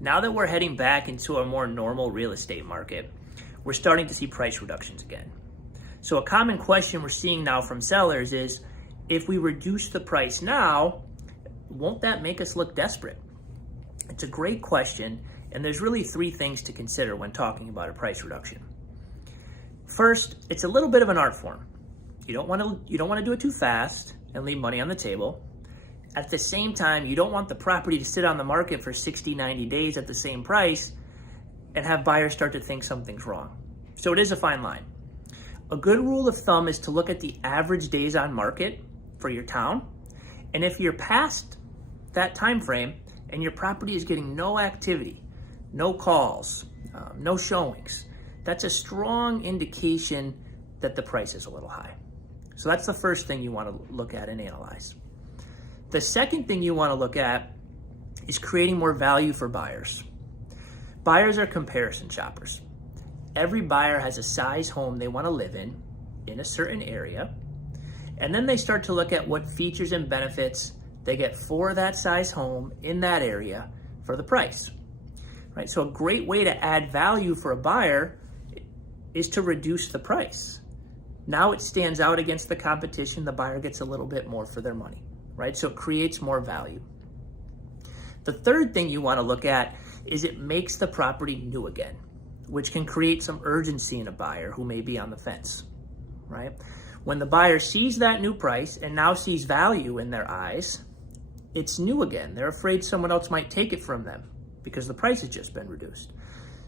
Now that we're heading back into a more normal real estate market, we're starting to see price reductions again. So a common question we're seeing now from sellers is, if we reduce the price now, won't that make us look desperate? It's a great question, and there's really three things to consider when talking about a price reduction. First, it's a little bit of an art form. You don't want to do it too fast and leave money on the table. At the same time, you don't want the property to sit on the market for 60, 90 days at the same price and have buyers start to think something's wrong. So it is a fine line. A good rule of thumb is to look at the average days on market for your town. And if you're past that time frame and your property is getting no activity, no calls, no showings, that's a strong indication that the price is a little high. So that's the first thing you want to look at and analyze. The second thing you want to look at is creating more value for buyers. Buyers are comparison shoppers. Every buyer has a size home they want to live in a certain area, and then they start to look at what features and benefits they get for that size home in that area for the price. Right? So a great way to add value for a buyer is to reduce the price. Now it stands out against the competition. The buyer gets a little bit more for their money, right? So it creates more value. The third thing you want to look at is it makes the property new again, which can create some urgency in a buyer who may be on the fence, right? When the buyer sees that new price and now sees value in their eyes, it's new again. They're afraid someone else might take it from them because the price has just been reduced.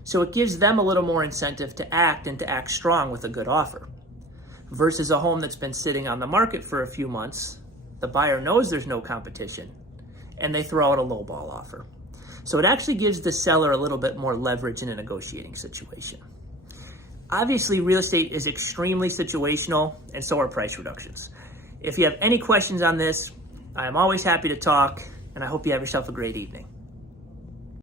So it gives them a little more incentive to act and to act strong with a good offer. Versus a home that's been sitting on the market for a few months, the buyer knows there's no competition and they throw out a lowball offer. So it actually gives the seller a little bit more leverage in a negotiating situation. Obviously, real estate is extremely situational, and so are price reductions. If you have any questions on this, I'm always happy to talk, and I hope you have yourself a great evening.